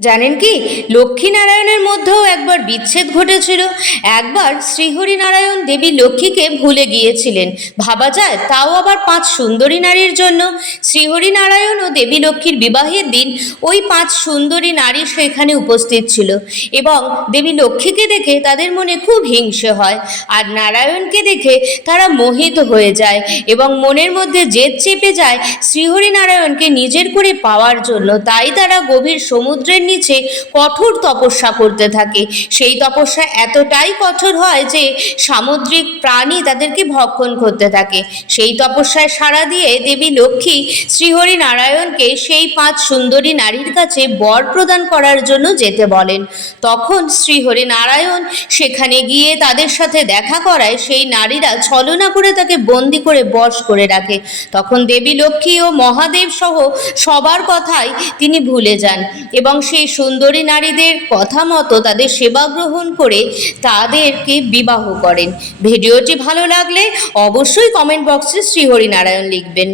জানেন কি? লক্ষ্মীনারায়ণের মধ্যেও একবার বিচ্ছেদ ঘটেছিল। একবার শ্রীহরিনারায়ণ দেবী লক্ষ্মীকে ভুলে গিয়েছিলেন। ভাবা যায়, তাও আবার পাঁচ সুন্দরী নারীর জন্য। শ্রীহরিনারায়ণ ও দেবী লক্ষ্মীর বিবাহের দিন ওই পাঁচ সুন্দরী নারী সেখানে উপস্থিত ছিল এবং দেবী লক্ষ্মীকে দেখে তাদের মনে খুব হিংসে হয়। আর নারায়ণকে দেখে তারা মোহিত হয়ে যায় এবং মনের মধ্যে জেদ চেপে যায় শ্রীহরিনারায়ণকে নিজের করে পাওয়ার জন্য। তাই তারা গভীর সমুদ্রের নিচে কঠোর তপস্যা করতে থাকে। সেই তপস্যা এতটাই কঠোর হয় যে সামুদ্রিক প্রাণী তাদেরকে ভক্ষণ করতে থাকে। সেই তপস্যায় সাড়া দিয়ে দেবী লক্ষ্মী শ্রীহরি নারায়ণকে সেই পাঁচ সুন্দরী নারীর কাছে বর প্রদান করার জন্য যেতে বলেন। তখন শ্রীহরি নারায়ণ সেখানে গিয়ে তাদের সাথে দেখা করায় সেই নারীরা ছলনা করে তাকে বন্দি করে বশ করে রাখে। তখন দেবী লক্ষ্মী ও মহাদেব সহ সবার কথাই তিনি ভুলে যান এবং সেই সুন্দরী নারীদের কথা মতো তাদের সেবা গ্রহণ করে তাদেরকে বিবাহ করেন। ভিডিওটি ভালো লাগলে অবশ্যই কমেন্ট বক্সে শ্রীহরিনারায়ণ লিখবেন।